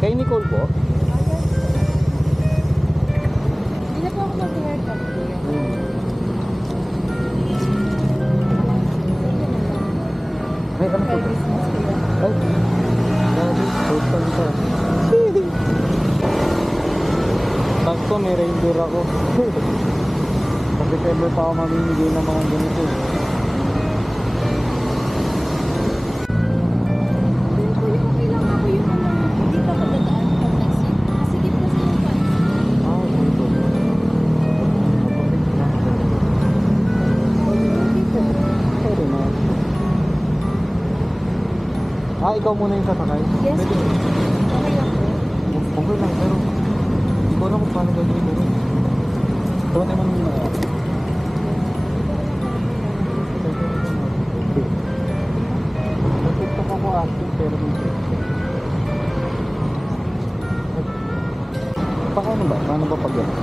Kay Nicole po? Hindi na po ako mag-haircut kuya. Ay, ano po? Kay business kuya. Ay, grabe, total ka. Sakto, may reindeer ako. Sa December pa ako mamimigay ng mga ganito. Kuya, okay lang ako yung hindi pa ako dadaan pag nagsip. Masigip kasi yung fans. Ah, ito. Sorry na. Ah, ikaw muna yung sasakay? Yes, Pwede. okay lang po. Okay lang, pero hindi ko alam kung paano gagawin ko rin. Ito naman muna. Nag-tiktok ako acting pero hindi. Paano ba? Paano ba pag gano'n?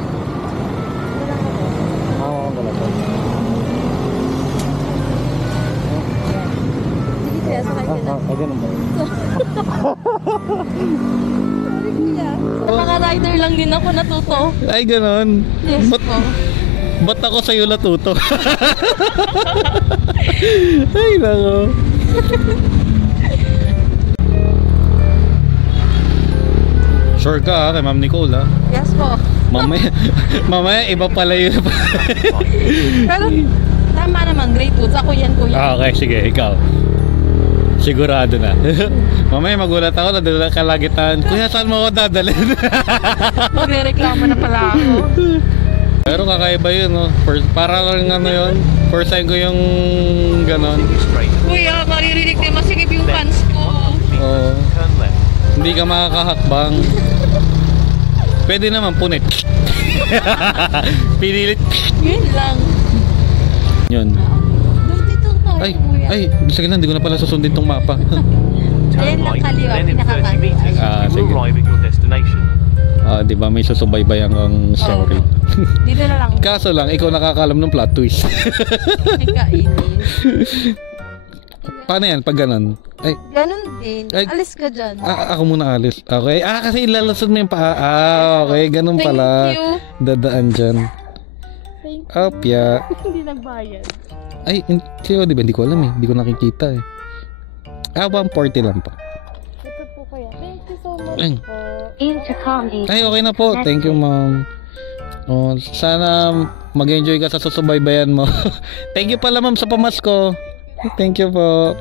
Wala ka po. Oo, wala pa. Sige kuya, sakay ka na. Ganun ba? Sorry kuya. Sa mga rider lang din ako natuto. Ay, gano'n. Yes po. Ba't ako sa'yo natuto? Ay, nako. Sure ka ha, kay Ma'am Nicole ha? Yes po. Mamaya iba pala yun. Pero tama naman, grade 2. Ako yan kuya. Okay, sige, ikaw. Sigurado na. Mamaya magulat ako, nadala ka lagitan. Kuya, saan mo ako dadalhin? Magre-reklamo na pala ako. Pero kakaiba yun, no? Para lang ano yun. First time ko yung ganon. Kuya, maririnig din masigip yung fans ko. Oo. Hindi ka makakahakbang. Pwede naman punit. Pinilit. Yun lang. Yun. Doon dito tayo kuya. Ay, sige na, hindi ko na pala susundin tong mapa. Ayan lang kaliwa, pinakakanan. Ah, sige. Ah, di ba may susubaybayan kang story. Dito na lang. Kaso lang, ikaw nakakalam ng plot twist. Nagkainis. Paano yan pag ganon? Ay, Ganon din. Ay. Alis ka dyan. ako muna alis. Okay. Ah, kasi ilalasod mo yung paa. Ah, okay. Ganun pala. Thank you. Dadaan dyan. Thank you. Opya. Hindi nagbayad. Ay, hindi ko, di ba? Hindi ko alam eh. Hindi ko nakikita eh. Ah, 140 lang po. Ito po kaya. Thank you so much Ay. po. Ay, okay na po. Thank you, ma'am. Oh, sana mag-enjoy ka sa susubaybayan mo. Thank you pala, ma'am, sa pamasko. Thank you po.